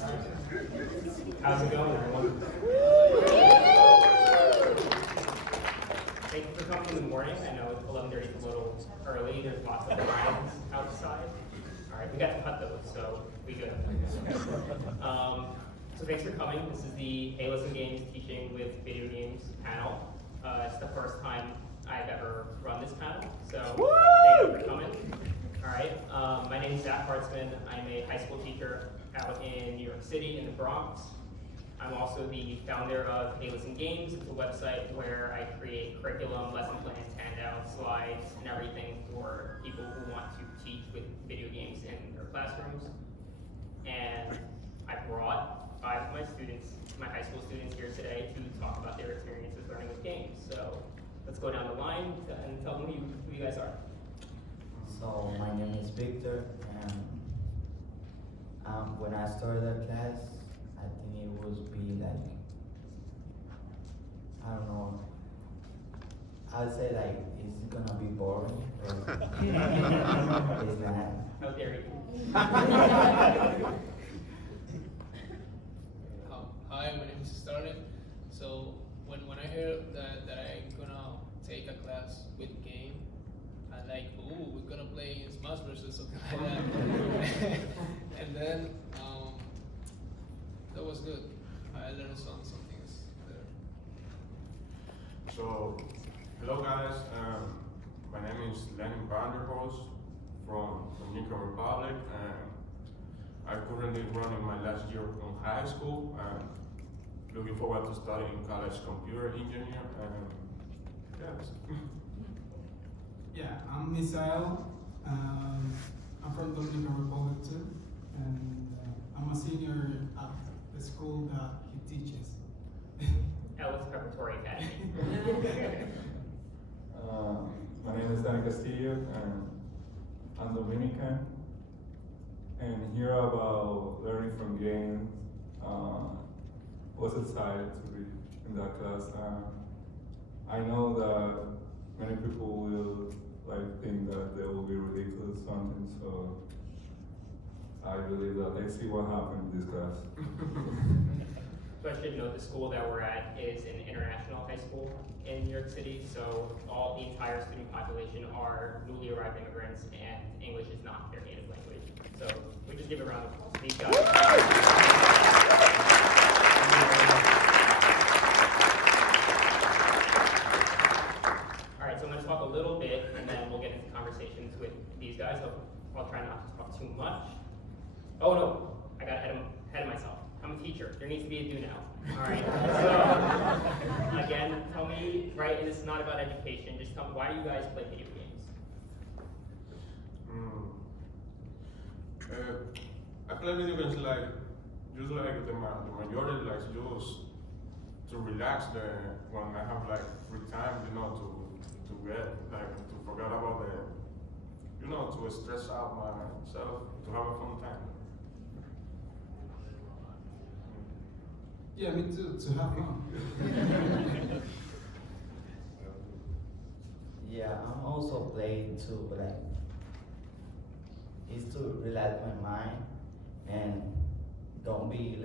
How's it going, everyone? Thank you for coming in the morning. I know 11:30 is a little early. There's lots of lines outside. All right, we got to cut those, so we good. So thanks for coming. This is the Hey Listen Games Teaching with Video Games panel. It's the first time I've ever run this panel, so thank you for coming. All right, my name is Zach Hartzman. I'm a high school teacher out in New York City in the Bronx. I'm also the founder of Hey Listen Games. It's a website where I create curriculum, lesson plans, handouts, slides, and everything for people who want to teach with video games in their classrooms. And I brought 5 of my students, my high school students here today to talk about their experiences learning with games. So let's go down the line and tell them who you guys are. So my name is Victor, and when I started the class, I think it would be like, I don't know, I'd say like it's gonna be boring, but it's not. How dare you? Hi, my name is Starling. So when I heard that I'm gonna take a class with game, I like, ooh, we're gonna play Smash Bros or something like that. And then that was good. I learned some things there. So, hello guys. My name is Lenin Vanderhorst from Dominican Republic, and I'm currently running my last year in high school. And looking forward to studying college computer engineer. And yes. Yeah, I'm Misael. I'm from Dominican Republic too, and I'm a senior at the school that he teaches. Ellis Preparatory Academy. My name is Danny Castillo, and I'm Dominican. And here about learning from games. Was excited to be in that class. I know that many people will think that they will be ridiculous or something, so I believe that let's see what happens in this class. So I should note the school that we're at is an international high school in New York City, so the entire student population are newly arrived immigrants, and English is not their native language. So we just give a round of applause to these guys. All right, so I'm going to talk a little bit, and then we'll get into conversations with these guys. I'll try not to talk too much. Oh no, I got ahead of myself. I'm a teacher. There needs to be a do now. All right. So again, tell me, right? And this is not about education. Just tell me, why do you guys play video games? I play video games just the majority just to relax when I have free time, to get to forget about to stress out myself, to have a fun time. Yeah, me too, to have fun. Yeah, I'm also playing too, but it's to relax my mind and don't be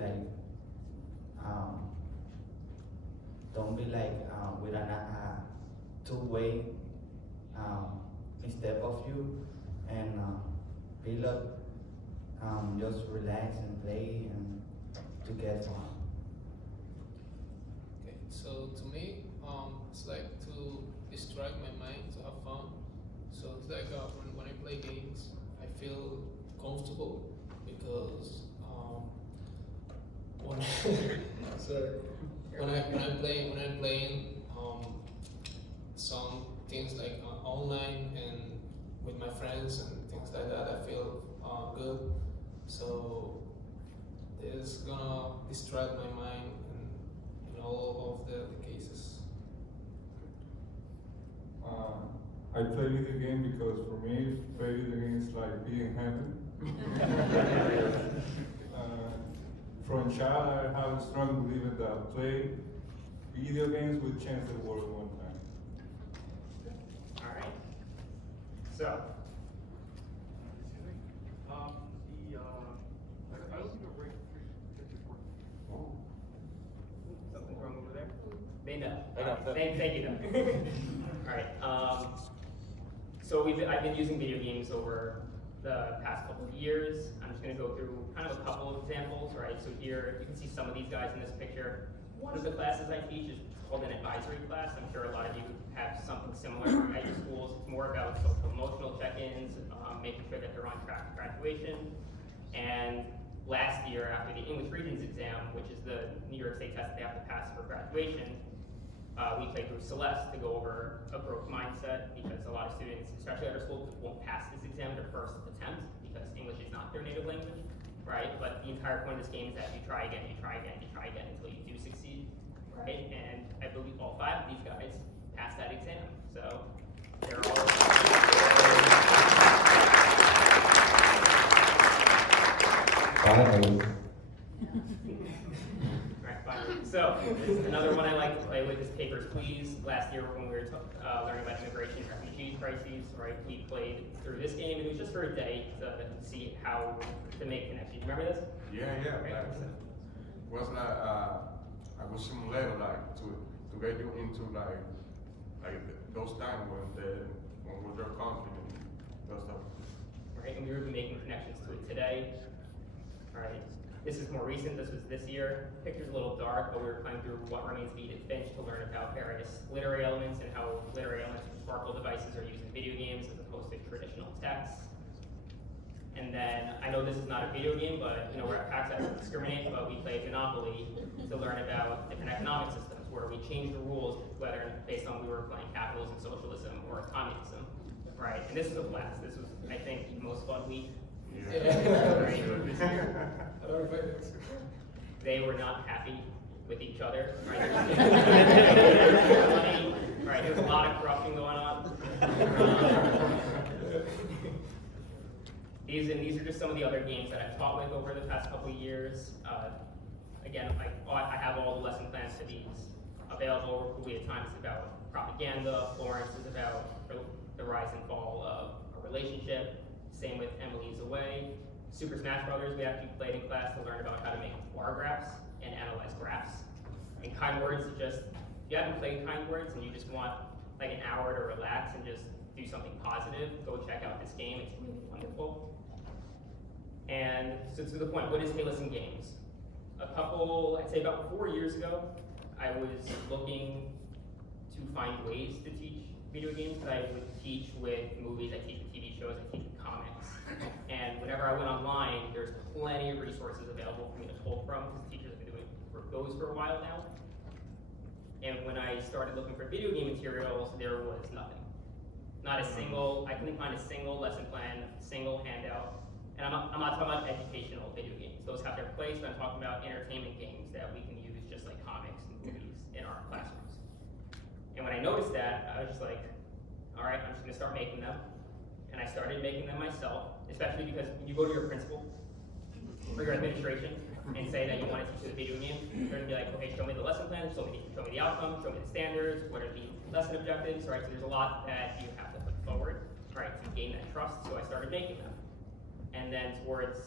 with a two-way instead of you, and just relax and play and to get fun. Okay, so to me, it's like to distract my mind, to have fun. So it's like when I play games, I feel comfortable because when sorry, when I'm playing some things online and with my friends and things like that, I feel good. So it's gonna distract my mind in all of the cases. I play video game because for me, play video games is like being happy. From child, I have a strong belief that play video games will change the world one time. All right. So. I don't think a break They know. I know. Thank you, though. All right. So I've been using video games over the past couple of years. I'm just going to go through kind of a couple of examples, right? So here you can see some of these guys in this picture. One of the classes I teach is called an advisory class. I'm sure a lot of you have something similar at your schools. It's more about social emotional check-ins, making sure that they're on track for graduation. And last year, after the English Regents exam, which is the New York State test that they have to pass for graduation, we played through Celeste to go over a growth mindset, because a lot of students, especially at our school, won't pass this exam their first attempt because English is not their native language, right? But the entire point of this game is that you try again, you try again, you try again until you do succeed, right? And I believe all 5 of these guys passed that exam. So they're all. Finally. Right, finally. So another one I like to play with is Papers, Please. Last year when we were learning about immigration and refugee crises, right, we played through this game, and it was just for a day to see how to make connections. Remember this? Yeah. Right, Like, so- was like I was simulated like to get you into like those times when they're confident and those stuff. right? And we were making connections to it today. All right. This is more recent. This was this year. Picture's a little dark, but we were playing through What Remains of Edith Finch to learn about various literary elements and how literary elements from Sparkle devices are used in video games as opposed to traditional text. And then, I know this is not a video game, but you know, we're at PAX, I don't discriminate, but we played Monopoly to learn about different economic systems, where we changed the rules, whether based on we were playing capitalism, socialism, or communism, right? And this was a blast. This was, I think, the most fun week. Right, this year. I don't know if They were not happy with each other, right? Right, there was a lot of corruption going on. These are just some of the other games that I've taught with over the past couple of years. Again, I have all the lesson plans for these available. We have times about propaganda. Florence is about the rise and fall of a relationship. Same with Emily's Away. Super Smash Brothers, we actually played in class to learn about how to make bar graphs and analyze graphs. And Kind Words, just, if you haven't played Kind Words and you just want like an hour to relax and just do something positive, go check out this game. It's really wonderful. And so to the point, what is Hey Listen Games? I'd say about 4 years ago, I was looking to find ways to teach video games that I would teach with movies, I teach with TV shows, I teach with comics. And whenever I went online, there's plenty of resources available for me to pull from, because teachers have been doing those for a while now. And when I started looking for video game materials, there was nothing. Not a single, I couldn't find a single lesson plan, single handout. And I'm not talking about educational video games. Those have their place, but I'm talking about entertainment games that we can use just like comics and movies in our classrooms. And when I noticed that, I was just like, all right, I'm just gonna start making them. And I started making them myself, especially because when you go to your principal or your administration and say that you want to teach a video game, they're gonna be like, okay, show me the lesson plan, show me the outcome, show me the standards, what are the lesson objectives, right? So there's a lot that you have to put forward, right, to gain that trust. So I started making them. And then towards,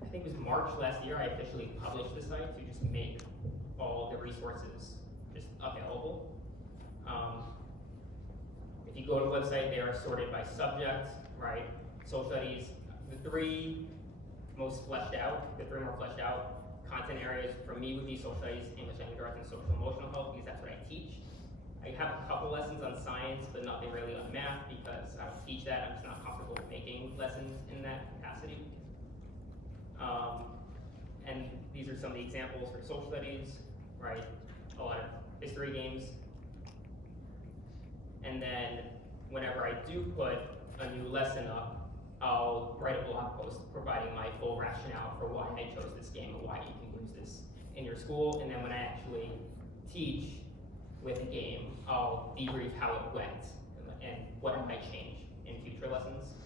I think it was March last year, I officially published the site to just make all the resources just available. If you go to the website, they are sorted by subject, right? Social studies, the 3 more fleshed out content areas for me would be social studies, English language arts, and social emotional health, because that's what I teach. I have a couple lessons on science, but nothing really on math, because I don't teach that. I'm just not comfortable making lessons in that capacity. And these are some of the examples for social studies, right? A lot of history games. And then whenever I do put a new lesson up, I'll write a blog post providing my full rationale for why I chose this game and why you can use this in your school. And then when I actually teach with a game, I'll debrief how it went and what I might change in future lessons.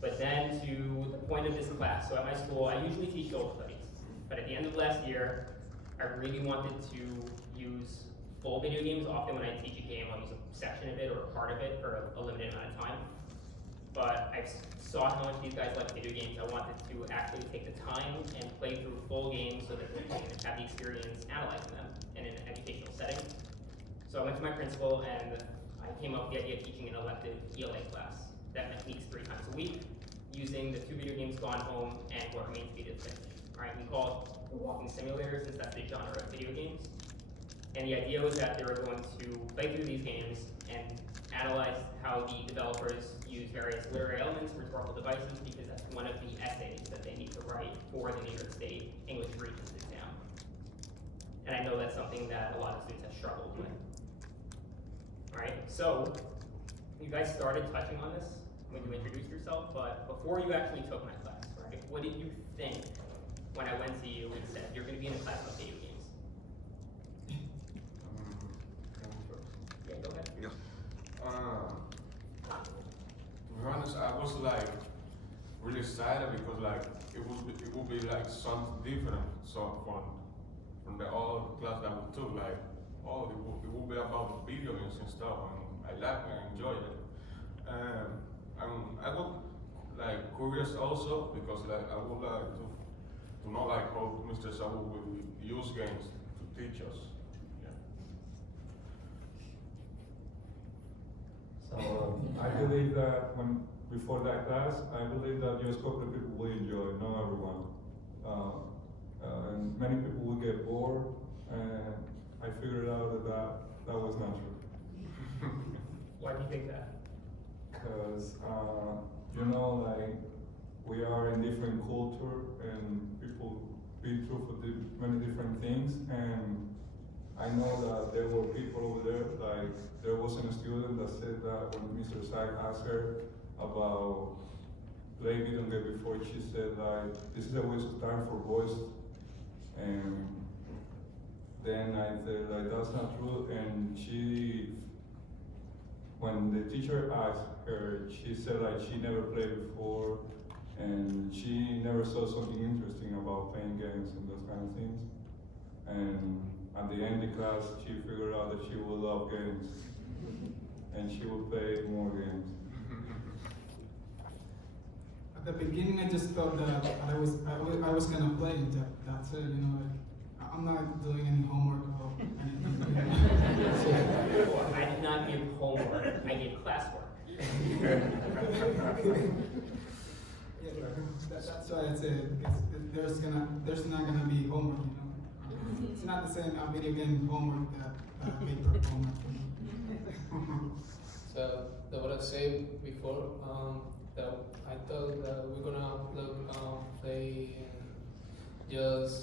But then to the point of this class, so at my school, I usually teach social studies. But at the end of last year, I really wanted to use full video games. Often when I teach a game, I'll use a section of it or a part of it for a limited amount of time. But I saw how much these guys like video games. I wanted to actually take the time and play through full games so that they can have the experience analyzing them. And in an educational setting. So I went to my principal and I came up with the idea of teaching an elective ELA class that meets 3 times a week, using the 2 video games Gone Home and What Remains of Edith Finch. Alright, we call it walking simulators since that's the genre of video games. And the idea was that they were going to play through these games and analyze how the developers use various literary elements, rhetorical devices, because that's one of the essays that they need to write for the New York State English Regents exam. And I know that's something that a lot of students have struggled with. Alright, so you guys started touching on this when you introduced yourself, but before you actually took my class, right, what did you think when I went to you and said, you're going to be in a class about video games? Yeah, go ahead. To be honest, I was like really excited because like it would be like something different. So from the all class that we took, like it would be about video games and stuff, and I like it, I enjoy it. I would like curious also because like I would like to know like how Mr. Sabu will use games to teach us. So, I believe that before that class, I believe that just a couple of people will enjoy, not everyone. And many people will get bored, and I figured out that was not true. Why do you think that? Because, like, we are in different culture, and people been through for many different things, and I know that there were people over there, like, there wasn't a student that said that when Mr. Zach asked her about playing video game before, she said like, this is a waste of time for boys. And then I said like, that's not true. And when the teacher asked her, she said like she never played before and she never saw something interesting about playing games and those kind of things. And at the end of the class, she figured out that she would love games and she would play more games. At the beginning, I just thought that I was gonna play it. That's it, like I'm not doing any homework or anything. I did not give homework, I gave classwork. That's why I said there's not gonna be homework. It's not the same video game homework that paper homework. So what I said before, that I thought that we're gonna play just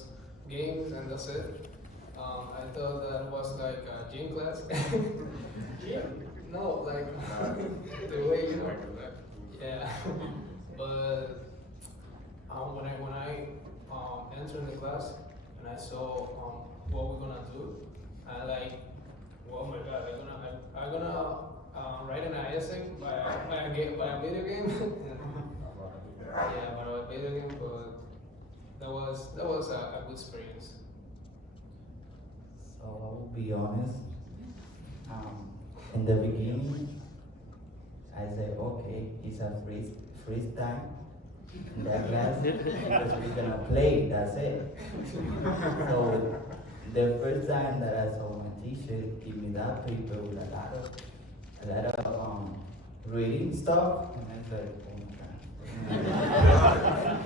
games and that's it. I thought that was like a gym class. No, like the way yeah. But when I entered the class and I saw what we're gonna do, I like, oh my god, I'm gonna write an essay by a video game. Yeah, by a video game, but that was a good experience. So I will be honest. In the beginning, I said, okay, it's a freestyle in that class because we're gonna play. That's it. So the first time that I saw my teacher give me that paper with a lot of reading stuff, and I said, oh my god.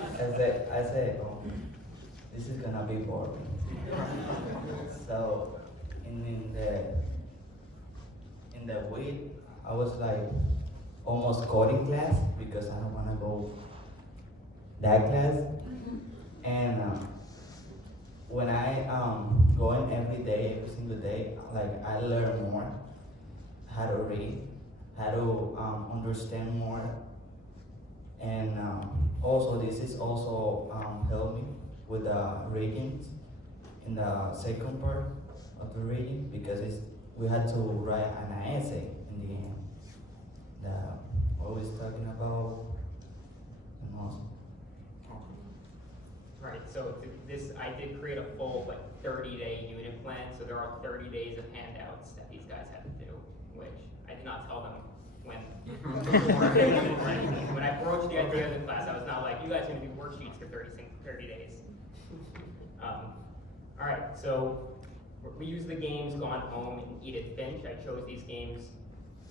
I said, oh, this is gonna be boring. So in the week, I was like almost coding class because I don't wanna go that class. And when I go in every single day, like I learn more how to read, how to understand more, and also this is also helped me with the readings in the second part of the reading because we had to write an essay in the end. What we're talking about and also. Right, so I did create a full 30-day unit plan, so there are 30 days of handouts that these guys have to do, which I did not tell them when when I broached the idea of the class, I was not like, you guys are going to do worksheets for 30 days. All right, so we use the games Gone Home and Eat It Finch. I chose these games,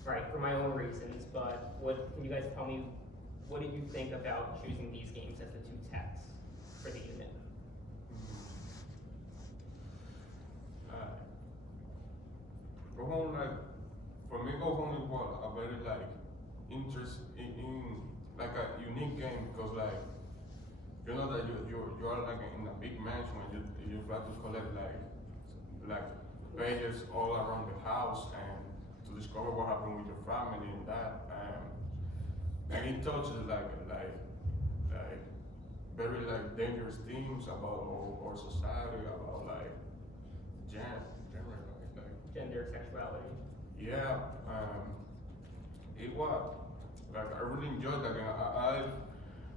right, for my own reasons, but can you guys tell me, what did you think about choosing these games as the two texts for the unit? Go home, like, for me, go home is what a very like interest in like a unique game, because like you know that you are like in a big mansion and you got to collect like pages all around the house and to discover what happened with your family and that, and it touches like very like dangerous themes about our society, about like Gender, sexuality. yeah, it was like I really enjoyed that game.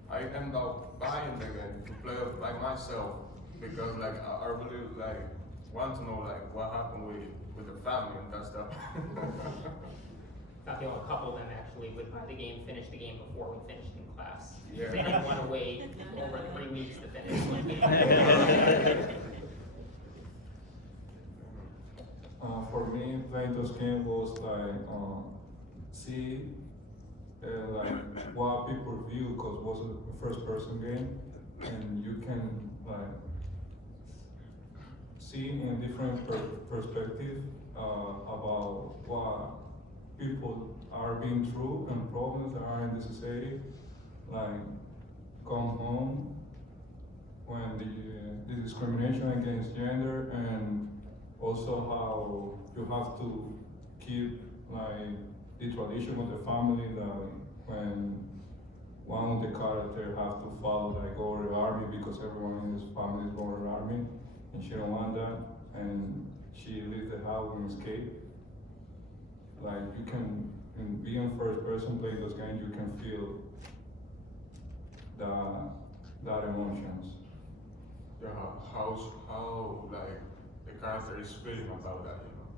I ended up buying the game to play it by myself because like I really like want to know like what happened with the family and that stuff. Not the only couple of them actually would buy the game, finish the game before we finished in class. Yeah. They didn't want to wait over 3 weeks to finish one game. For me, playing those games was like see like what people view, because it was a first-person game, and you can like see in different perspective about what people are being through and problems that are in the society, like Come Home, when the discrimination against gender, and also how you have to keep like the tradition of the family, that when one of the characters have to follow like go to the army because everyone in his family is going to the army, and she don't want that, and she leaves the house and escape. Like you can, in being first person play those games, you can feel that emotions. Yeah, how like the character is feeling about that, you know.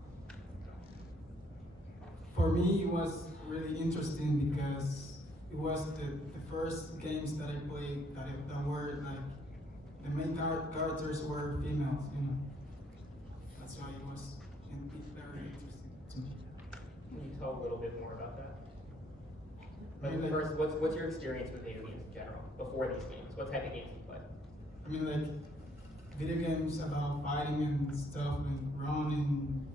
For me, it was really interesting because it was the first games that I played that were like the main characters were females, you know. That's why it was very interesting to me. Can you tell a little bit more about that? I mean, But like- first, what's your experience with video games in general, before these games? What type of games do you play? I mean, like video games about fighting and stuff and running,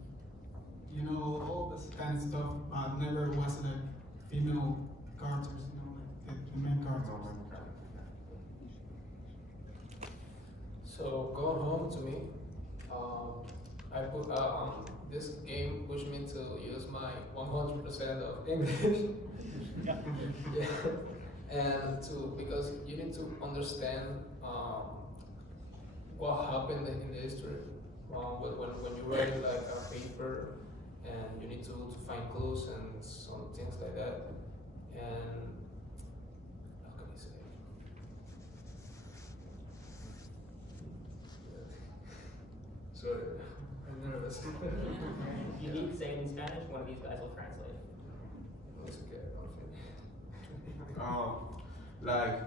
you know, all this kind of stuff, but never was like female characters, you know, like the main characters. So going home to me, I put this game pushed me to use my 100% of English. Yeah. And because you need to understand what happened in the history. When you write like a paper, and you need to find clues and some things like that. And how can I say? Sorry, I'm nervous. If you need to say it in Spanish, one of these guys will translate it. It's okay, I'll finish. Like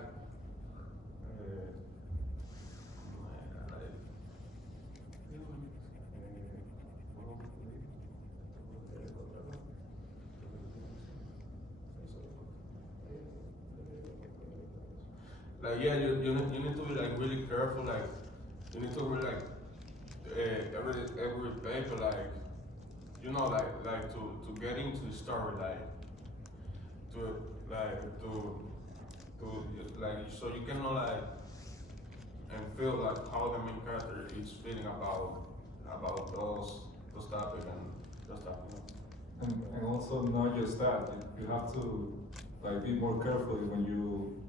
yeah, you need to be like really careful, like you need to really like every paper, like you know, like to get into the story, like to like so you can know like and feel like how the main character is feeling about those topics and those stuff, you know. And also not just that, you have to like be more careful when you,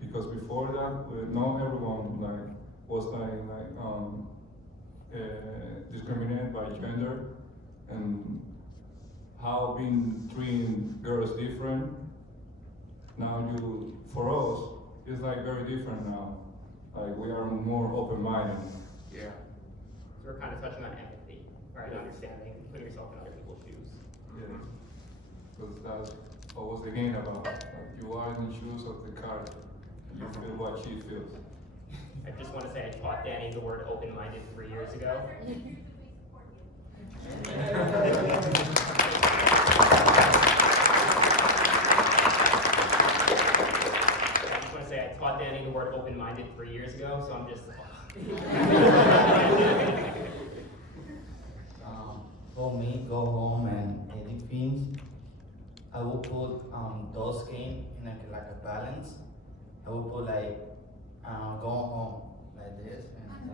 because before that, not everyone like was discriminated by gender, and how being treating girls different. Now for us, it's like very different now. Like we are more open-minded. Yeah. So we're kind of touching on empathy, right? Understanding, putting yourself in other people's shoes. Yeah. Because that's what was the game about. Like you are in the shoes of the character, and you feel what she feels. I just want to say I taught Danny the word open-minded 3 years ago. I just want to say I taught Danny the word open-minded 3 years ago, so I'm just. For me, go home and edit things. I will put those games in like a balance. I will put like go home like this, and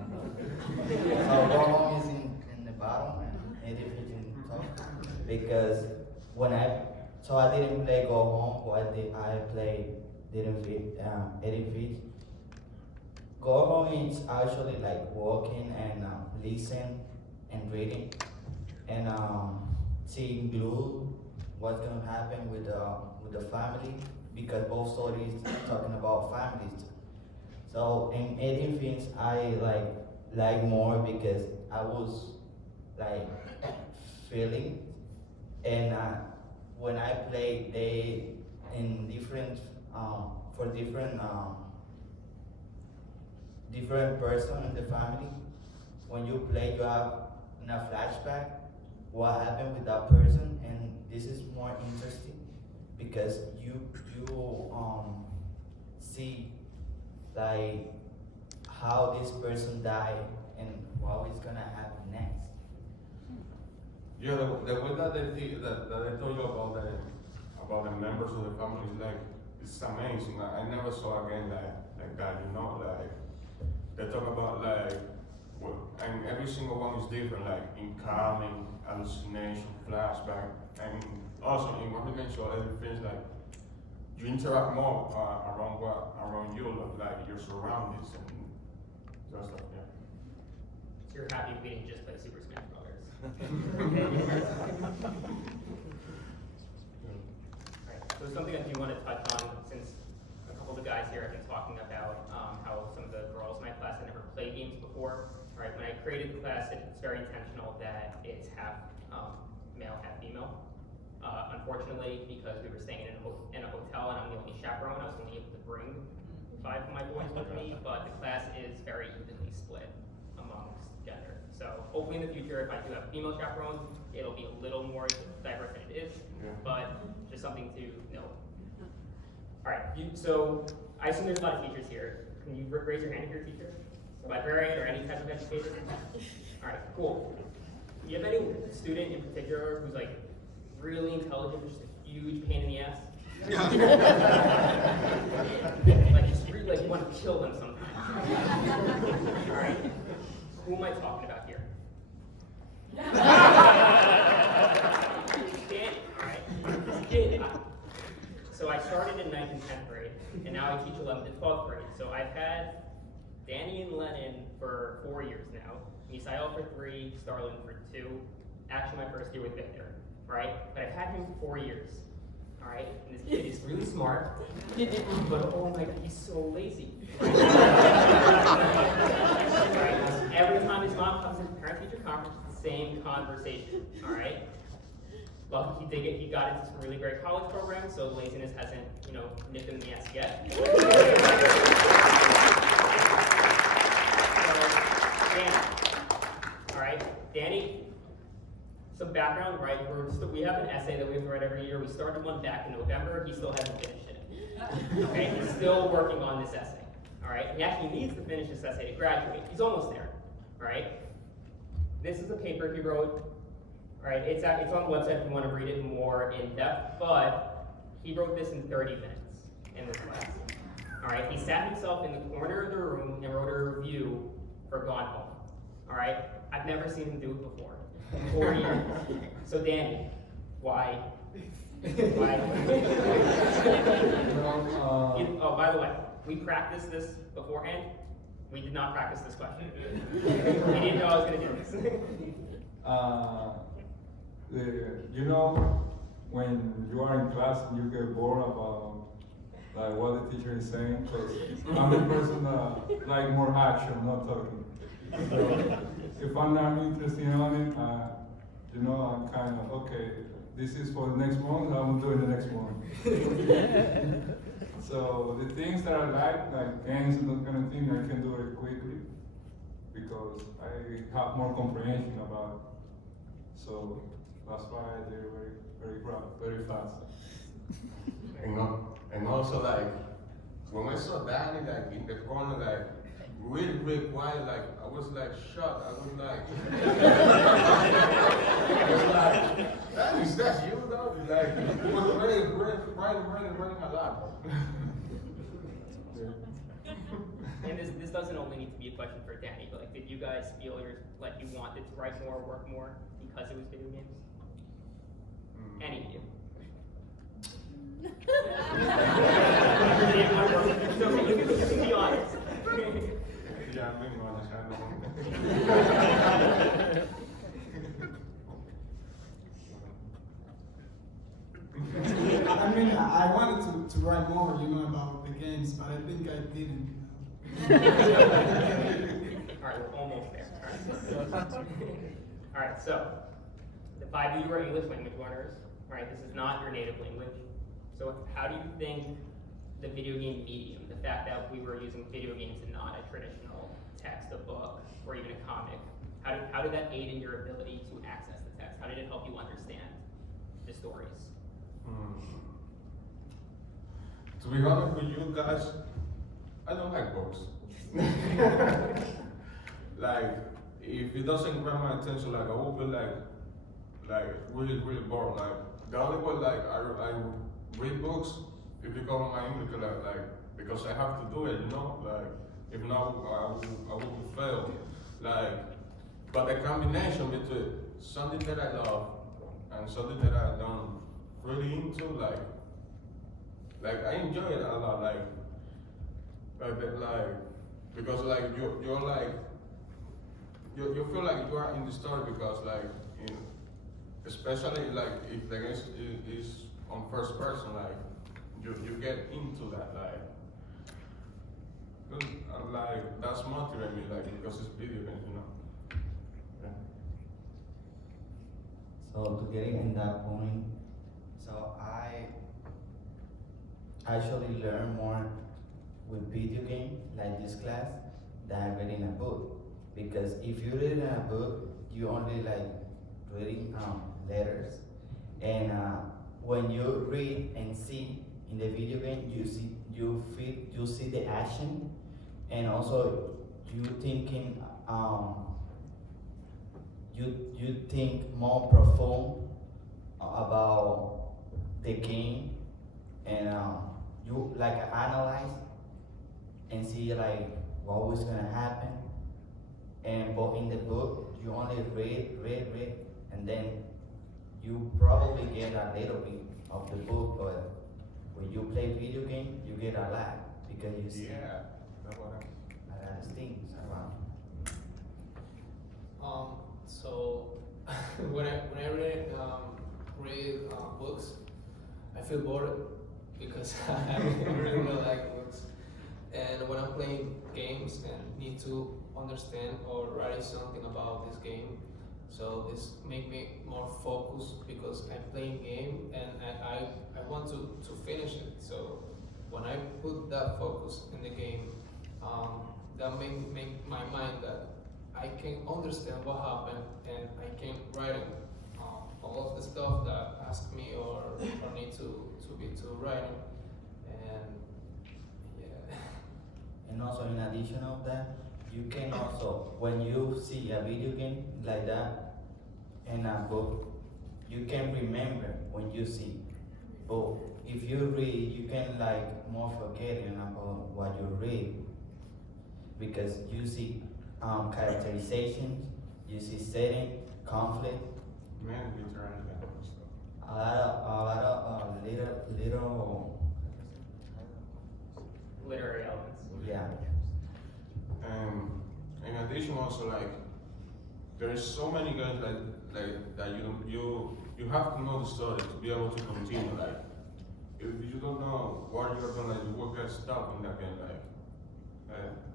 so go home is in the bottom and edit is in top. Because when I didn't play go home, but I played didn't fit edit fit. Go home is actually like walking and listen and reading and seeing glue what's gonna happen with the family because both stories talking about families. So in editing things I like more because I was like feeling and when I play they in different for different person in the family. When you play you have in a flashback what happened with that person and this is more interesting because you see like how this person died and what is gonna happen next. Yeah, the way that they told you about the members of the family is like it's amazing. I never saw a game like that. You know, like they talk about like and every single one is different. Like incoming, hallucination, flashback, and also in one dimension, everything's like you interact more around you, like your surroundings and just like yeah. So you're happy we didn't just play Super Smash Brothers. Alright, so something I do want to touch on, since a couple of the guys here have been talking about how some of the girls in my class had never played games before. Alright, when I created the class, it's very intentional that it's half male, half female. Unfortunately, because we were staying in a hotel and I'm the only chaperone, I was only able to bring 5 of my boys with me, but the class is very evenly split amongst gender. So hopefully in the future, if I do have female chaperones, it'll be a little more diverse than it is, but just something to note. All right, so I assume there's a lot of teachers here. Can you raise your hand if you're a teacher? Librarian or any type of educator? All right, cool. Do you have any student in particular who's like really intelligent, but just a huge pain in the ass? Like just really like you want to kill them sometimes. All right, who am I talking about here? Kid, all right, this kid. So I started in 9th and 10th grade, and now I teach 11th and 12th grade. So I've had Danny and Lennon for 4 years now, Misael for 3, Starlin for 2, actually my first year with Victor, right? But I've had him for 4 years, all right? And this kid is really smart, but oh my God, he's so lazy. Right? Every time his mom comes to parent-teacher conference, it's the same conversation, all right? Lucky he got into some really great college programs, so laziness hasn't, nipped him in the ass yet. All right, Danny, some background, right? We have an essay that we have to write every year. We started one back in November. He still hasn't finished it. Okay, he's still working on this essay. All right, he actually needs to finish this essay to graduate. He's almost there. All right, this is a paper he wrote. All right, it's on the website if you want to read it more in depth. But he wrote this in 30 minutes in this class. All right, he sat himself in the corner of the room and wrote a review for Gone Home. All right, I've never seen him do it before. 4 years. So Danny, why? Why? Oh, by the way, we practiced this beforehand. We did not practice this question. He didn't know I was going to do this. When you are in class and you get bored about like what the teacher is saying, because I'm the person that like more action, not talking. So if I'm not interested on it, I'm kind of okay. This is for the next month. I'm doing the next one. So the things that I like games and that kind of thing, I can do it quickly because I have more comprehension about it. So that's why they're very fast. And also like when I saw Danny like in the corner like really quiet, like I was like shocked. I was like I was like, Danny, is that you though? Like he was running a lot. And this doesn't only need to be a question for Danny, but like, did you guys feel like you wanted to write more, work more because it was video games? Any of you? You can be honest. Yeah, I'm being honest, I I mean, I wanted to write more, about the games, but I think I didn't. Alright, we're almost there. Alright, so the 5 of you are English language learners, right? This is not your native language. So how do you think the video game medium, the fact that we were using video games and not a traditional text, a book, or even a comic, how did that aid in your ability to access the text? How did it help you understand the stories? To be honest with you guys, I don't like books. Like, if it doesn't grab my attention, like I will be like really bored. Like the only way like I read books is because of my English, like because I have to do it, like if not I will fail. Like, but the combination between something that I love and something that I don't really into, like I enjoy it a lot, like because like you're like you feel like you are in the story because like especially like if the game is on first person, like you get into that, like that's motivating me, like because it's video games, Yeah. So to get in that point, so I actually learn more with video games like this class than reading a book. Because if you read in a book, you only like reading letters, and when you read and see in the video game, you see the action, and also you thinking you think more profound about the game, and you like analyze and see like what was gonna happen. And but in the book, you only read, and then you probably get a little bit of the book, but when you play video game, you get a lot because you see Yeah, that's what a lot of things around. So when I read books, I feel bored because I really don't like books. And when I'm playing games and need to understand or write something about this game, so this make me more focused because I'm playing game and I want to finish it. So when I put that focus in the game, that make my mind that I can understand what happened and I can write it. All of the stuff that ask me or need to write it. And yeah. And also, in addition of that, you can also, when you see a video game like that in a book, you can remember when you see. But if you read, you can like more forgetting about what you read, because you see characterizations, you see setting, conflict, Man, literally that kind of stuff. a lot of little, Literary elements. yeah. And in addition, also like there is so many games like that you have to know the story to be able to continue. Like if you don't know what you're gonna, you will get stuck in that game.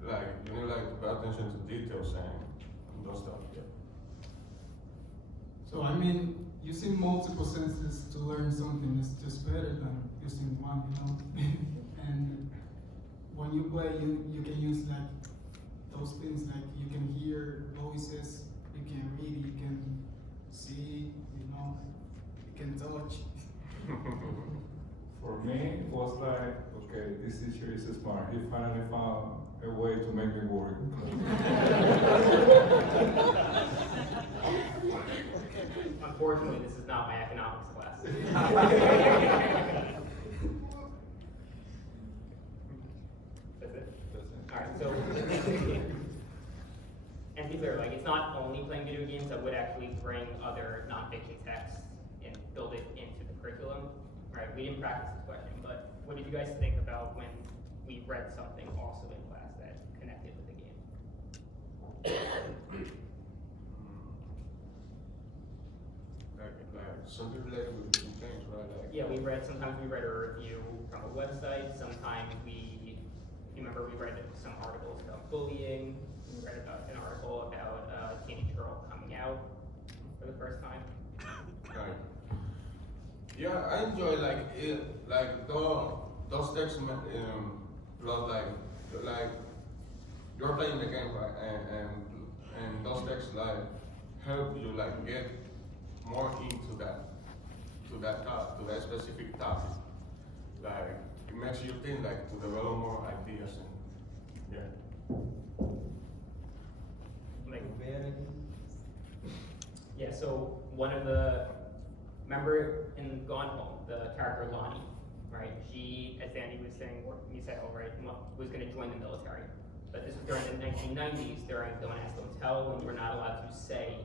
Like you need like to pay attention to details and those stuff. Yeah. So I mean, using multiple senses to learn something is just better than using one, and when you play, you can use like those things, like you can hear voices, you can read, you can see, you know, you can touch. For me, it was like, okay, this teacher is smart. He finally found a way to make me work. Unfortunately, this is not my economics class. That's it. Alright, so, and to be clear, like, it's not only playing video games. I would actually bring other nonfiction texts and build it into the curriculum. Right, we didn't practice this question, but what did you guys think about when we read something also in class that connected with the game? Like something related with different things, right? Like, Yeah, sometimes we read a review from a website, sometimes you remember we read some articles about bullying, we read about an article about a teenage girl coming out for the first time. Right. Yeah, I enjoy those texts, plus like you're playing the game, right? And those texts like help you like get more into that specific topic. Like it makes you think, like, to develop more ideas and yeah. Like, yeah, so remember in Gone Home, the character Lonnie, right? She, as Danny was saying, or Misael, right, was gonna join the military. But this was during the 1990s, during Don't Ask, Don't Tell, when you were not allowed to say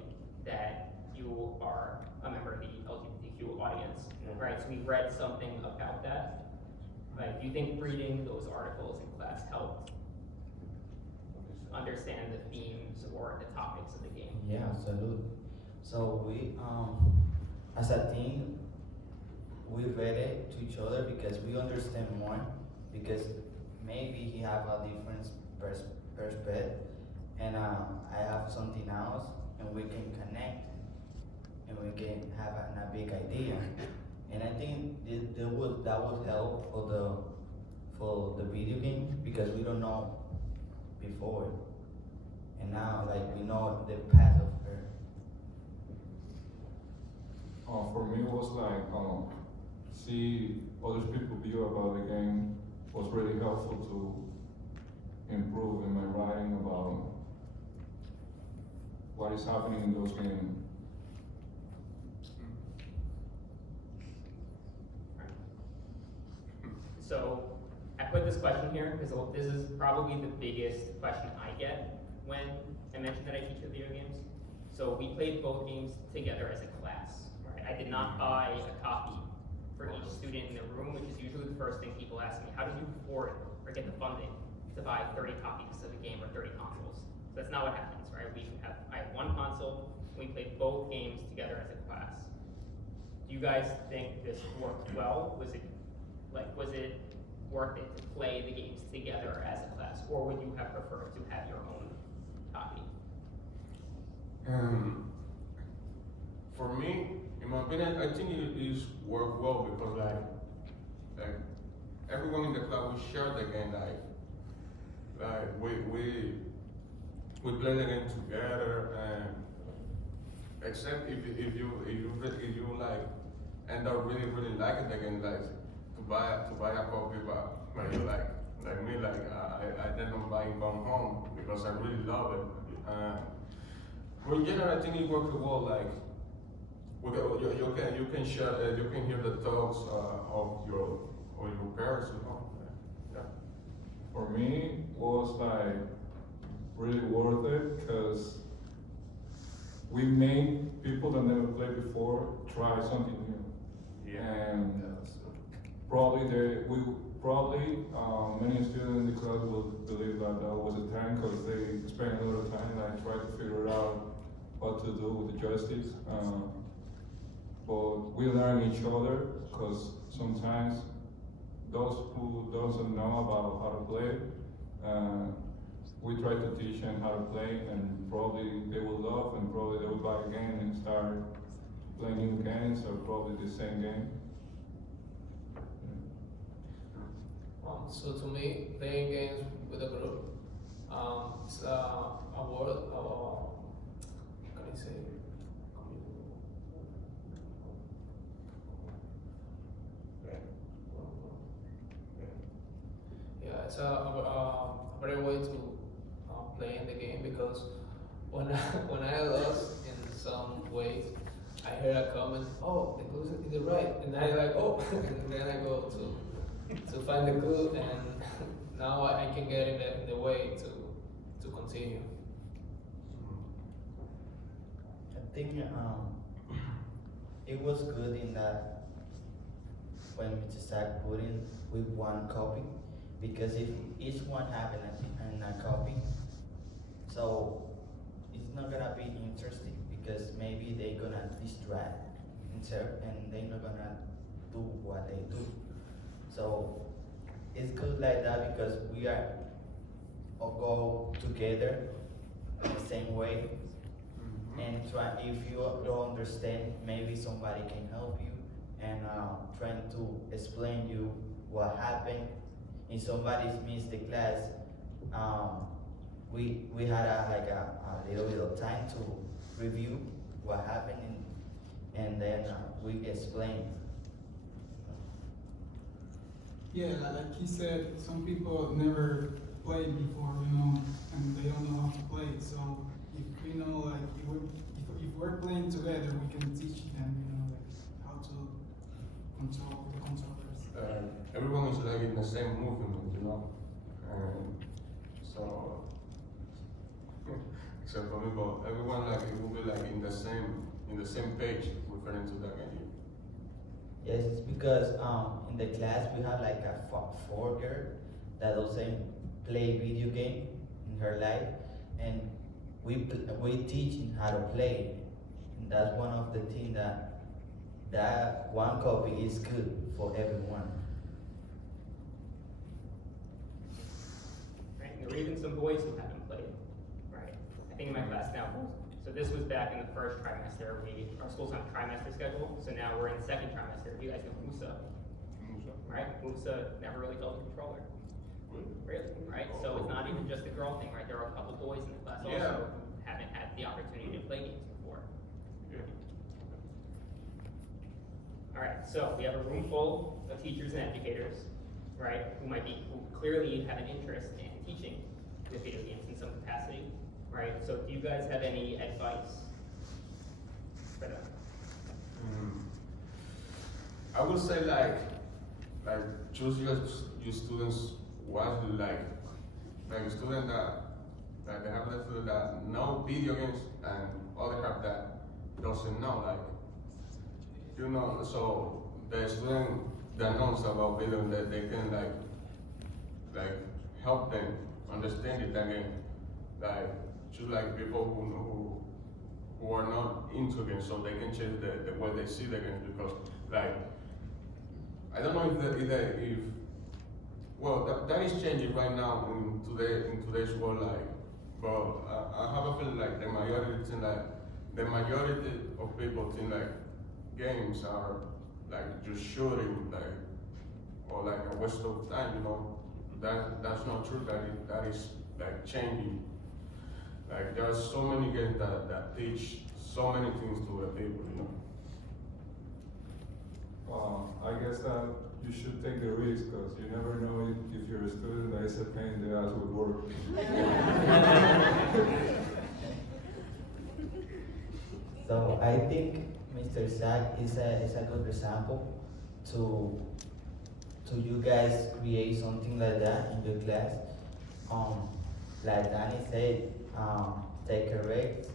that you are a member of the LGBTQ audience, right? So we read something about that. Like, do you think reading those articles in class helped understand the themes or the topics of the game? Yeah, absolutely. So we, as a team, we read it to each other because we understand more, because maybe he have a different perspective, and I have something else, and we can connect, and we can have a big idea. And I think that would help for the video game, because we don't know before, and now like we know the path of her. For me, it was like see other people's view about the game was really helpful to improve in my writing about what is happening in those games. So I put this question here because this is probably the biggest question I get when I mention that I teach video games. So we played both games together as a class, right? I did not buy a copy for each student in the room, which is usually the first thing people ask me. How did you afford or get the funding to buy 30 copies of the game or 30 consoles? So that's not what happens, right? I have one console, we played both games together as a class. Do you guys think this worked well? Was it worth it to play the games together as a class, or would you have preferred to have your own copy? For me, in my opinion, I think it is worked well because like everyone in the class, we share the game, like we play the game together, and except if you like end up really liking the game, like to buy a copy, but you like me, I did not buy it Gone Home because I really love it. But in general, I think it worked well. Like you can share, you can hear the thoughts of your parents, you know. Yeah. For me, it was like really worth it because we made people that never played before try something new. Yeah. And Yes. probably many students in the class will believe that that was a time because they spent a lot of time like trying to figure out what to do with the joysticks. But we learn each other because sometimes those who doesn't know about how to play, we try to teach them how to play, and probably they will love, and probably they will buy again and start playing new games or probably the same game. So to me, playing games with a group is a word, how can I say? Yeah, it's a better way to play in the game because when I, when I lost in some ways, I heard a comment, oh, the clue's in the right, and I like, oh, and then I go to find the clue, and now I can get in the way to continue. I think it was good in that when Mr. Zach put in with one copy, because if each one have a copy, so it's not gonna be interesting because maybe they gonna distract themselves and they're not gonna do what they do. So it's good like that because we are all go together in the same way and try if you don't understand maybe somebody can help you and trying to explain you what happened. If somebody's missed the class, we had a little bit of time to review what happened and then we explain. Yeah, like he said, some people never played before, and they don't know how to play. So if we know, like, if we're playing together, we can teach them, like how to control the controllers. Everyone is like in the same movement, and so except for me, but everyone like it will be like in the same page referring to that game. Yes, it's because in the class we have like a four girl that doesn't play video game in her life, and we teaching how to play, and that's one of the things that one copy is good for everyone. Right, and there are even some boys who haven't played, right? I think in my class now, so this was back in the first trimester. Our school's on a trimester schedule, so now we're in second trimester. You guys know Musa, right? Musa never really held a controller. Really, right? So it's not even just a girl thing, right? There are a couple boys in the class also Yeah. who haven't had the opportunity to play games before. Yeah. All right, so we have a room full of teachers and educators, right? Who clearly have an interest in teaching the video games in some capacity, right? So do you guys have any advice for them? I would say like choose your students wisely, like a student that they have a student that know video games and other have that doesn't know, so the student that knows about video that they can like help them understand it again, like choose like people who are not into games so they can change the way they see the games because like I don't know if well that is changing right now in today's world, but I have a feeling like the majority of people think like games are like just shooting or like a waste of time, that's not true. That is like changing. Like there are so many games that teach so many things to the people. I guess that you should take the risk because you never know if you're a student that is a pain in the ass with work. So I think Mr. Zach is a good example to you guys create something like that in your class. Like Danny said, take a risk,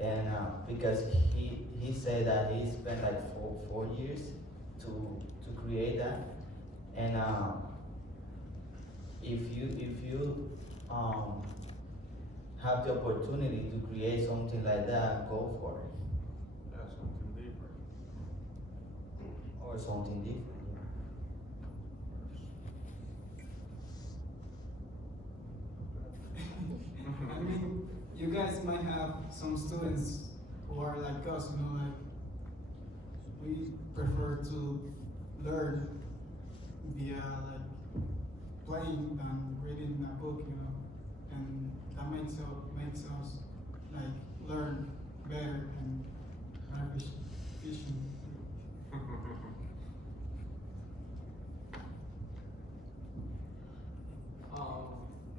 and because he said that he spent like four years to create that, and if you have the opportunity to create something like that, go for it. That's something different. Or something different. I mean, you guys might have some students who are like us, like we prefer to learn via like playing than reading a book, you know, and that makes us like learn better and more efficient.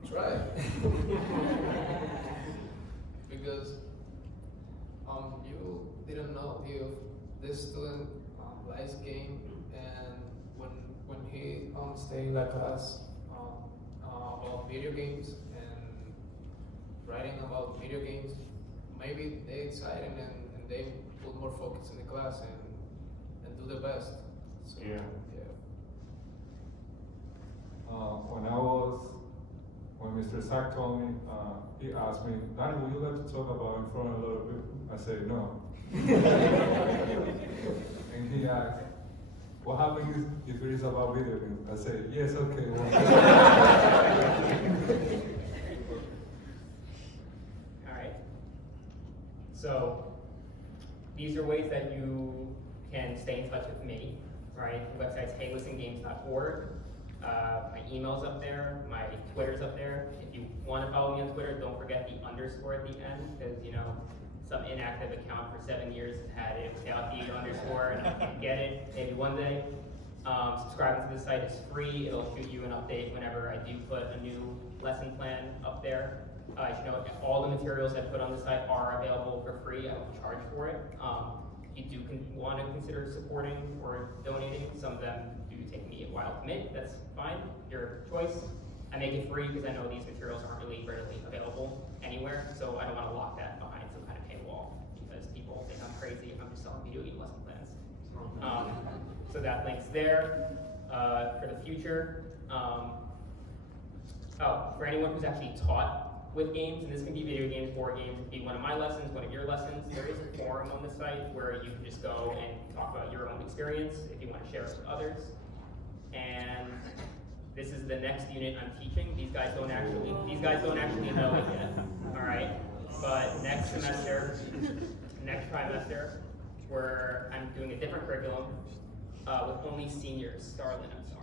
Try. Because you didn't know if this student likes game, and when he stay like us about video games and writing about video games, maybe they excited and they put more focus in the class and do the best. So, Yeah. When Mr. Zach told me, he asked me, Danny, would you like to talk about in front of a lot of people? I said, no. And he asked, what happens if it is about video games? I said, yes, okay. All right. So these are ways that you can stay in touch with me, right? The website's heylistengames.org. My email's up there, my Twitter's up there. If you want to follow me on Twitter, don't forget the underscore at the end, because some inactive account for 7 years has had it without the underscore, and I can't get it. Maybe one day. Subscribing to the site is free. It'll shoot you an update whenever I do put a new lesson plan up there. You should know all the materials I put on the site are available for free. I don't charge for it. If you do want to consider supporting or donating, some of them do take me a while to make. That's fine, your choice. I make it free because I know these materials aren't really readily available anywhere, so I don't want to lock that behind some kind of paywall because people think I'm crazy if I'm just selling video game lesson plans. So that link's there for the future. For anyone who's actually taught with games, and this can be video games, board games, it can be one of my lessons, one of your lessons. There is a forum on the site where you can just go and talk about your own experience if you want to share it with others. And this is the next unit I'm teaching. These guys don't actually know it yet. All right, but next semester, next trimester, where I'm doing a different curriculum with only seniors. Starlin, I'm sorry.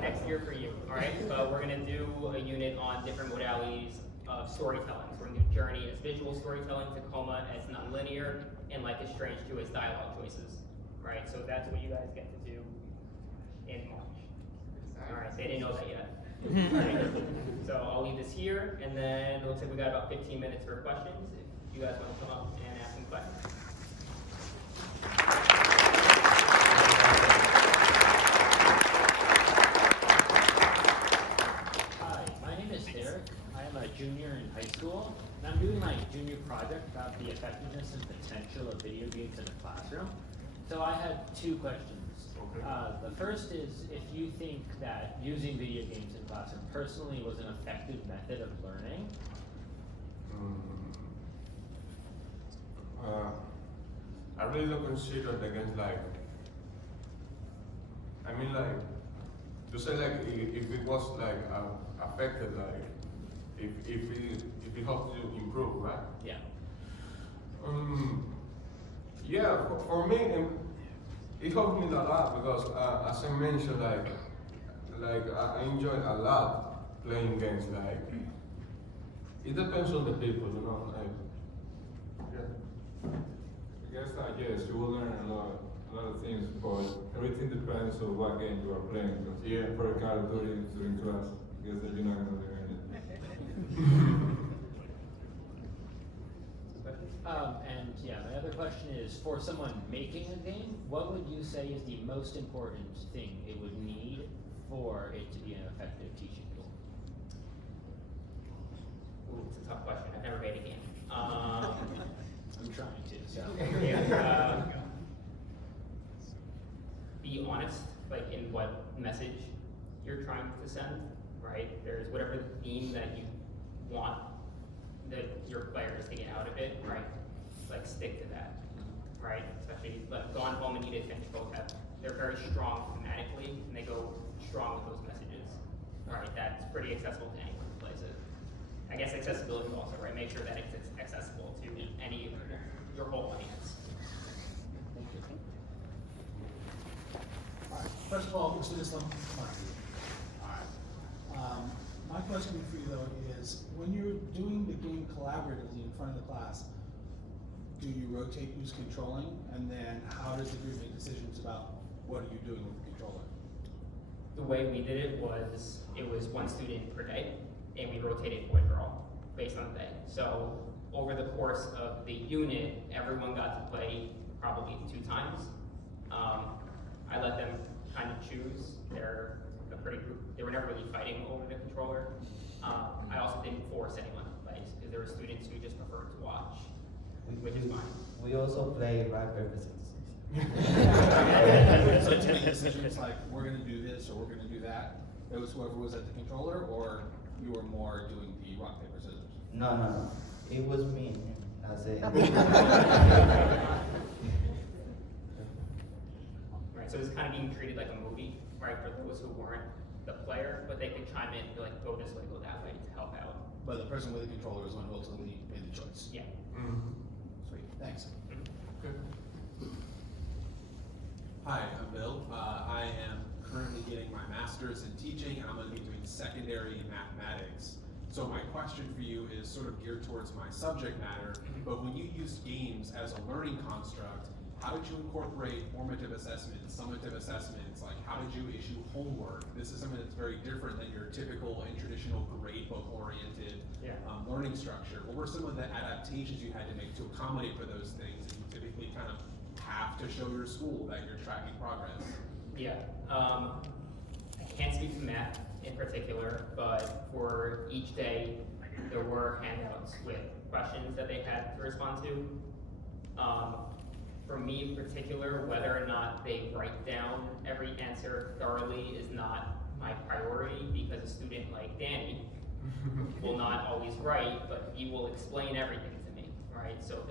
Next year for you, all right? But we're gonna do a unit on different modalities of storytelling. So we're gonna do Journey as visual storytelling, Tacoma as nonlinear, and Life is Strange 2 as dialogue choices, right? So that's what you guys get to do in March. All right, they didn't know that yet. All right. So I'll leave this here, and then it looks like we got about 15 minutes for questions. If you guys want to come up and ask some questions. Junior in high school, and I'm doing my junior project about the effectiveness and potential of video games in a classroom. So I had two questions. Okay. The first is if you think that using video games in classroom personally was an effective method of learning. I really don't consider the games to say if it was affected if it helps you improve, right? Yeah. Yeah, for me, it helped me a lot because, as I mentioned, I enjoy a lot playing games. It depends on the people, yeah. I guess yes, you will learn a lot of things, but everything depends on what game you are playing. Because Yeah. for Call of Duty during class, I guess that you're not gonna learn it. And yeah, my other question is, for someone making a game, what would you say is the most important thing it would need for it to be an effective teaching tool? Ooh, it's a tough question. I've never made a game. I'm trying to, so. Yeah, be honest, in what message you're trying to send, right? There's whatever theme that you want your players to get out of it, right? Stick to that, right? Especially Gone Home and Edith Finch both they're very strong thematically, and they go strong with those messages, right? That's pretty accessible to anyone who plays it. I guess accessibility also, right? Make sure that it's accessible to your whole audience. Thank you. First of all, Mr. Islam, question for you though is, when you're doing the game collaboratively in front of the class, do you rotate who's controlling? And then how does the group make decisions about what are you doing with the controller? The way we did it was one student per day, and we rotated boy girl based on the day. So over the course of the unit, everyone got to play probably 2 times. I let them kind of choose. They're a pretty group. They were never really fighting over the controller. I also didn't force anyone to play because there were students who just preferred to watch, which is fine. We also play rock, paper, scissors. So to make decisions like, we're gonna do this or we're gonna do that, it was whoever was at the controller, or you were more doing the rock, paper, scissors? No. It was me and him. That's it. Right, so it's kind of being treated like a movie, right, for those who weren't the player, but they could chime in and be like, go this way, go that way to help out. But the person with the controller was the one who ultimately made the choice. Yeah. Sweet, thanks. Hi, I'm Bill. I am currently getting my master's in teaching, and I'm going to be doing secondary mathematics. So my question for you is sort of geared towards my subject matter, but when you used games as a learning construct, how did you incorporate formative assessments, summative assessments? Like, how did you issue homework? This is something that's very different than your typical and traditional gradebook-oriented learning structure. What were some of the adaptations you had to make to accommodate for those things that you typically kind of have to show your school that you're tracking progress? Yeah, I can't speak to math in particular, but for each day, there were handouts with questions that they had to respond to. For me in particular, whether or not they write down every answer thoroughly is not my priority, because a student like Danny will not always write, but he will explain everything to me, right? So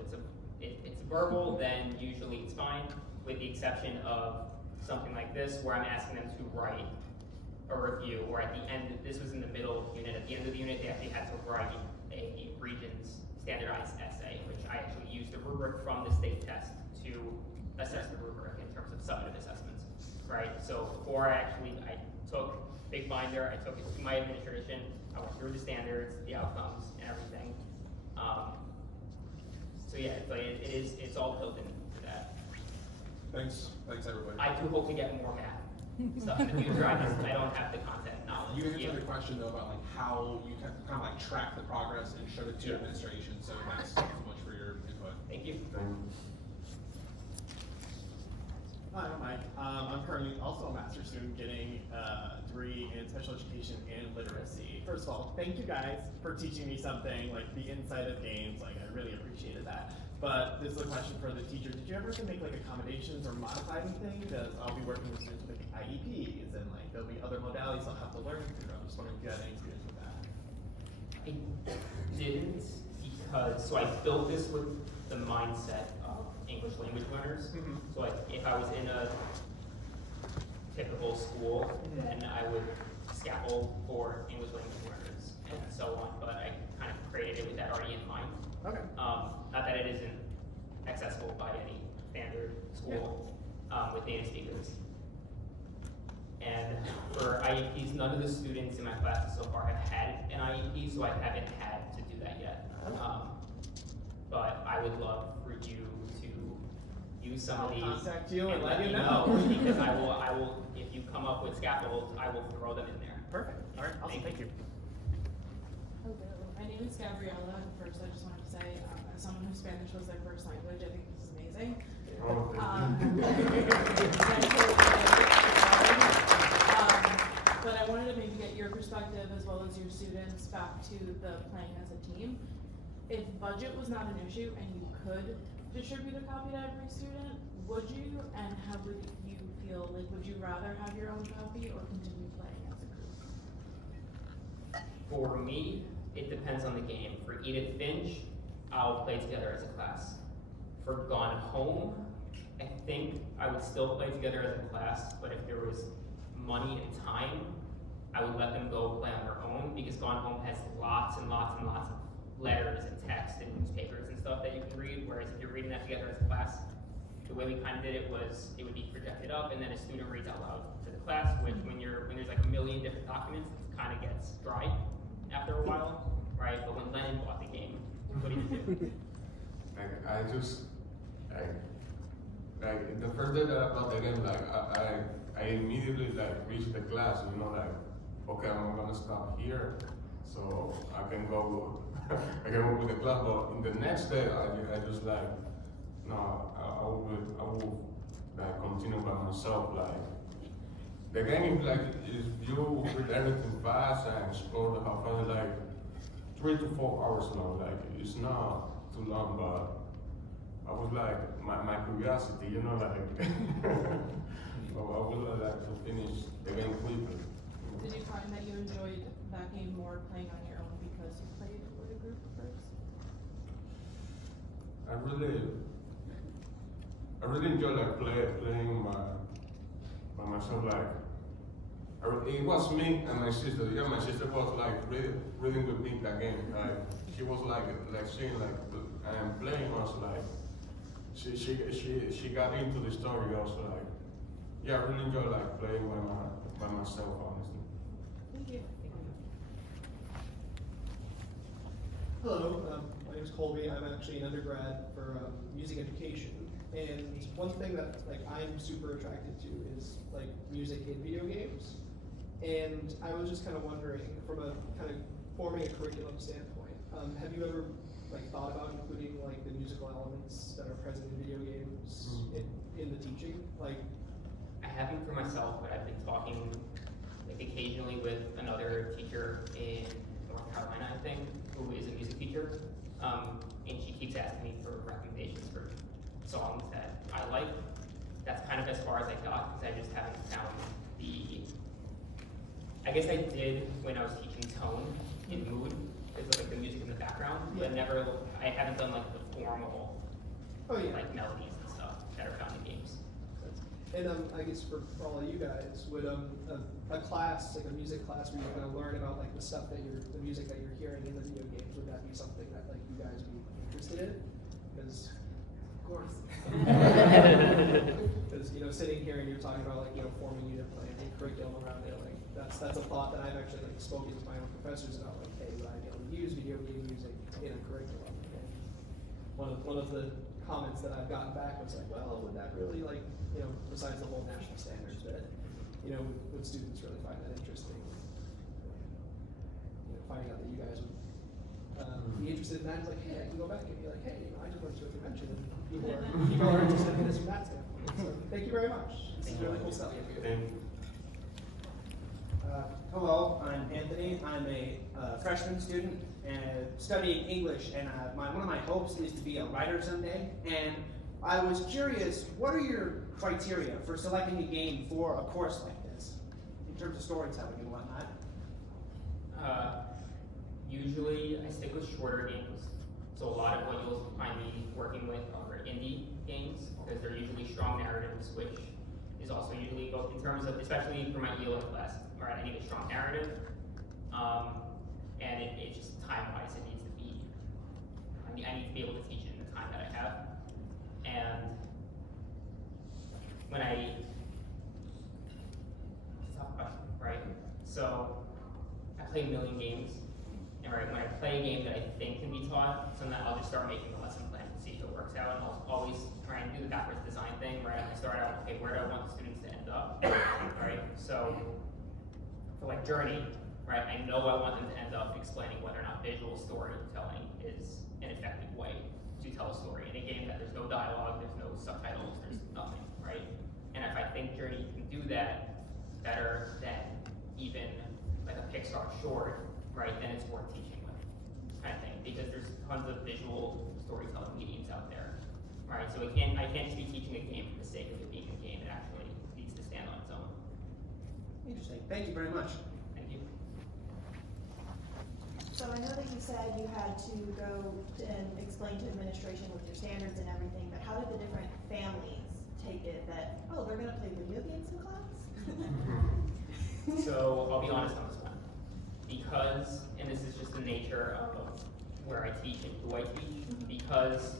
if it's verbal, then usually it's fine, with the exception of something like this, where I'm asking them to write a review, or at the end, this was in the middle of the unit, at the end of the unit, they actually had to write a Regents standardized essay, which I actually used the rubric from the state test to assess the rubric in terms of summative assessments, right? So before I took big binder, I took it to my administration, I went through the standards, the outcomes, and everything. So yeah, it's all built into that. Thanks everybody. I do hope to get more math stuff in the future. I don't have the content knowledge. You answered the question though about like how you kind of like track the progress and showed it to your administration, so thanks so much for your input. Thank you. Hi, I'm Mike. I'm currently also a master's student getting a degree in special education and literacy. First of all, thank you guys for teaching me something like the inside of games. Like, I really appreciated that. But this is a question for the teacher. Did you ever have to make like accommodations or modify anything? Because I'll be working with students with IEPs, and like there'll be other modalities I'll have to learn through. I'm just wondering if you had any experience with that. I didn't, because, so I built this with the mindset of English language learners. So like, if I was in a typical school, then I would scaffold for English language learners and so on, but I kind of created it with that already in mind. Okay. Not that it isn't accessible by any standard school with native speakers. And for IEPs, none of the students in my classes so far have had an IEP, so I haven't had to do that yet. But I would love for you to use some of these. I'll contact you and let let me you know. because I will, if you come up with scaffolds, I will throw them in there. Perfect. All right. Awesome. Thank you. Hello, my name is Gabriella, and first I just wanted to say, as someone whose Spanish was their first language, I think this is amazing. But I wanted to maybe get your perspective as well as your students back to the playing as a team. If budget was not an issue and you could distribute a copy to every student, would you? And how would you feel? Like, would you rather have your own copy or continue playing as a group? For me, it depends on the game. For Edith Finch, I'll play together as a class. For Gone Home, I think I would still play together as a class, but if there was money and time, I would let them go play on their own, because Gone Home has lots and lots and lots of letters and text and newspapers and stuff that you can read, whereas if you're reading that together as a class, the way we kind of did it was it would be projected up and then a student reads out loud to the class, which when there's like a million different documents, it kind of gets dry. after a while, right? But when Lennon bought the game, what did you do? Like the first day that I bought the game, like I immediately like reached the class, you know, like, okay, I'm gonna stop here, so I can go, I can work with the class. But in the next day, I just like, no, I will like continue by myself. Like the game is like, is you read everything fast and explore the how fast, like 3 to 4 hours long. Like it's not too long, but I was like, my curiosity, you know, like, I would like to finish the game quickly. Did you find that you enjoyed that game more playing on your own because you played with a group first? I really enjoy like playing by myself. Like, it was me and my sister. Yeah, my sister was like reading with me that game. Like, she was like saying like, and playing was like. She got into the story also, like, yeah, I really enjoy like playing by myself, honestly. Thank you. Hello, my name is Colby. I'm actually an undergrad for music education, and one thing that like I'm super attracted to is like music in video games. And I was just kind of wondering, from a kind of forming a curriculum standpoint, have you ever like thought about including like the musical elements that are present in video games in the teaching? Like, I haven't for myself, but I've been talking like occasionally with another teacher in North Carolina, I think, who is a music teacher, and she keeps asking me for recommendations for songs that I like. That's kind of as far as I got, because I just haven't found I guess I did when I was teaching tone in mood, it's like the music in the background, but I haven't done like the formal, like melodies and stuff that are found in games. and I guess for all of you guys, would a class, like a music class where you're gonna learn about like the stuff that the music that you're hearing in the video games, would that be something that like you guys would be interested in? Because Of course. because you know, sitting here and you're talking about like, you know, forming unit plan and curriculum around it, like that's a thought that I've actually like spoken to my own professors about, like, hey, would I be able to use video game music in a curriculum? And one of the comments that I've gotten back was like, well, would that really, like, you know, besides the whole national standards bit, you know, would students really find that interesting? You know, finding out that you guys would be interested in that, it's like, hey, I can go back and be like, hey, you know, I just went to a convention and people are interested in this from that standpoint. So thank you very much. This is really cool stuff. Thank you. Hello, I'm Anthony. I'm a freshman student studying English, and one of my hopes is to be a writer someday. And I was curious, what are your criteria for selecting a game for a course like this, in terms of storytelling and whatnot? Usually I stick with shorter games. So a lot of what you'll find me working with are indie games, because they're usually strong narratives, which is also usually both in terms of, especially for my ELA class, right, I need a strong narrative, and it just time-wise, it needs to be, I need to be able to teach it in the time that I have, and when it's a tough question, right, so I play a million games, and right, when I play a game that I think can be taught, so then I'll just start making a lesson plan to see if it works out, and I'll always try and do the backwards design thing, right, I start out, okay, where do I want the students to end up, right, so for like Journey, right, I know I want them to end up explaining whether or not visual storytelling is an effective way to tell a story. In a game that there's no dialogue, there's no subtitles, there's nothing, right? And if I think Journey can do that better than even like a Pixar short, right, then it's worth teaching with, kind of thing, because there's tons of visual storytelling mediums out there, right? So I can't just be teaching a game for the sake of it being a game. It actually needs to stand on its own. Interesting. Thank you very much. Thank you. So I know that you said you had to go and explain to administration with your standards and everything, but how did the different families take it that, oh, they're gonna play video games in class? So I'll be honest on this one. Because, and this is just the nature of where I teach and who I teach, because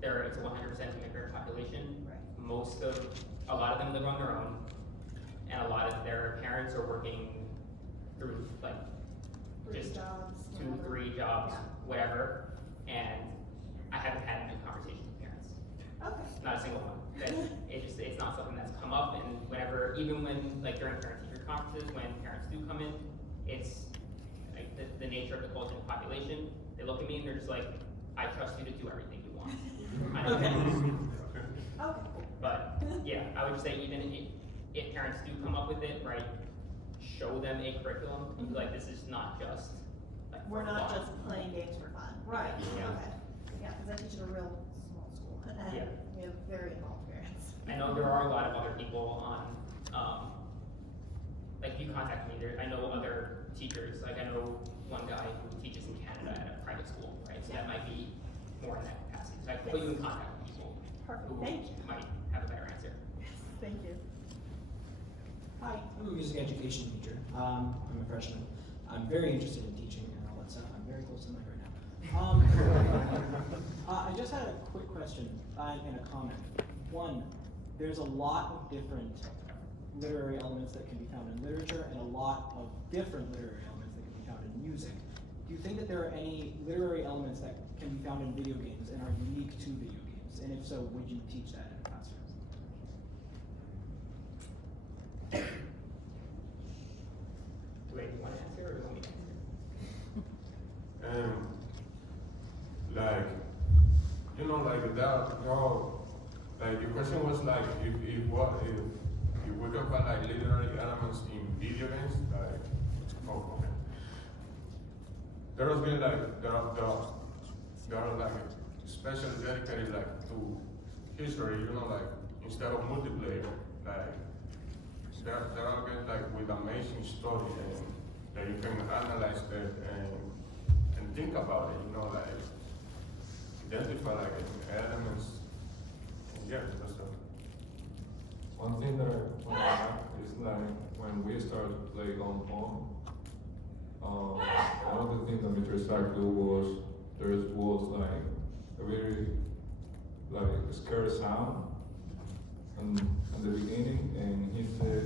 it's a 100% immigrant population, a lot of them live on their own, and a lot of their parents are working through like just jobs. 2, 3 jobs, whatever, and I haven't had a good conversation with parents. Okay. Not a single one. It's not something that's come up, and whenever, even when, like during parent-teacher conferences, when parents do come in, it's like the nature of the culture and population. They look at me and they're just like, I trust you to do everything you want. I know that. Okay. But yeah, I would just say even if parents do come up with it, right, show them a curriculum and be like, this is not just like We're for not fun. just playing games for fun. Right. Yeah. Okay. Yeah, because I teach at a real small school, and Yeah. we have very involved parents. I know there are a lot of other people on, like if you contact me, I know other teachers, like I know one guy who teaches in Canada at a private school, right? So that might be more in that capacity. So I can put you in contact with people Perfect. who Thank you. might have a better answer. Thank you. Hi, I'm a music education teacher. I'm a freshman. I'm very interested in teaching and all that stuff. I'm very close to the mic right now. I just had a quick question and a comment. One, there's a lot of different literary elements that can be found in literature and a lot of different literary elements that can be found in music. Do you think that there are any literary elements that can be found in video games and are unique to video games? And if so, would you teach that in a classroom? Wait, do you want to answer or do you want me to answer? Like, you know, like that, like the question was like, if we can find like literary elements in video games, like, oh, okay. There has been like, there are like especially dedicated like to history, you know, like instead of multiplayer, like there are games like with amazing story and that you can analyze it and think about it, you know, like identify like elements. Yeah, that's stuff. One thing that I want to add is like when we started to play on phone, one of the things that Mr. Zach do was like a very like scary sound in the beginning, and he said,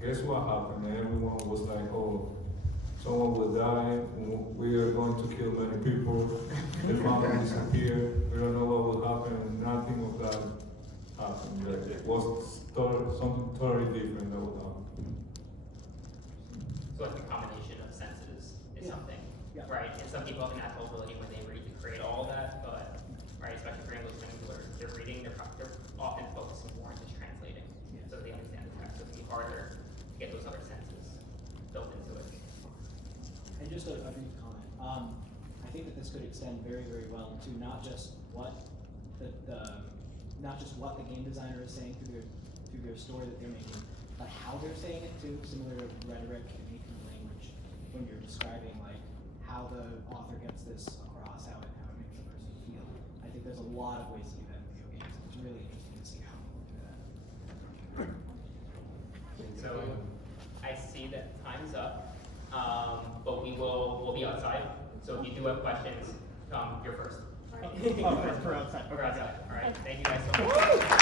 guess what happened? And everyone was like, oh, someone will die, we are going to kill many people, the family disappear, we don't know what will happen, and nothing of that happened. Like, it was something totally different that would happen. So like a combination of senses is something, right? And some people have a natural ability when they read to create all that, but, right, especially for English language learners, they're reading, they're often focusing more on just translating, so they understand the text. So it can be harder to get those other senses built into it. And just a brief comment. I think that this could extend very, very well to not just what what the game designer is saying through their story that they're making, but how they're saying it too. Similar to rhetoric and language, when you're describing like how the author gets this across, how it makes the person feel. I think there's a lot of ways to do that in video games. It's really interesting to see how people do that. So I see that time's up, but we'll be outside. So if you do have questions, you're first. Oh, we're outside. We're outside. All right. Thank you guys so much.